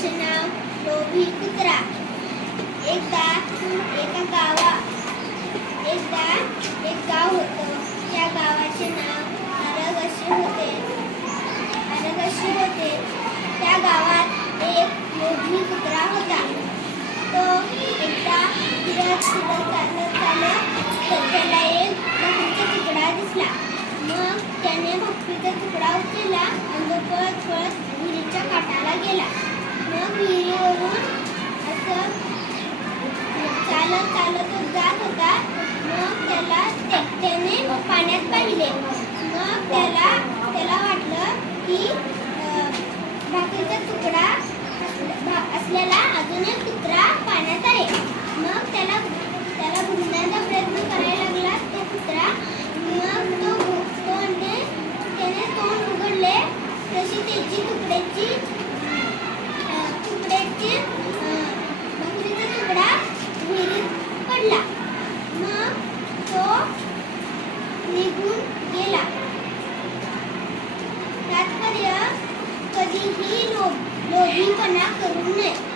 त्याचे नाव लोभी कुत्रा. एकदा एका गावा एकदा एक गाव होतं. त्या गावाचे नाव आरग असे होते. आरग असे होते. त्या गावात एक लोभी कुत्रा होता. तो एकदा फिरत फिरत चालत चालत तर त्याला एक भाकरीचा तुकडा दिसला. मग त्याने भक्तीचा तुकडा उचलला आणि तो पळत पळत चालत चालत जात होता. मग त्याला ते- त्याने पाण्यात पाहिले. मग त्याला त्याला वाटलं की भाकरीचा तुकडा भा- असलेला अजून एक कुत्रा पाण्यात आहे. मग त्याला त्याला बुडण्याचा प्रयत्न करायला लागला तो कुत्रा मग तो तोंड त्याने तोंड उघडले. तशी त्याची तुकड्याची अं, तुकड्याची अं, भाकरीचा तुकडा विहिरीत पडला मग तो निघून गेला. तात्पर्य कधीही लोभ लोभीपणा करू नये.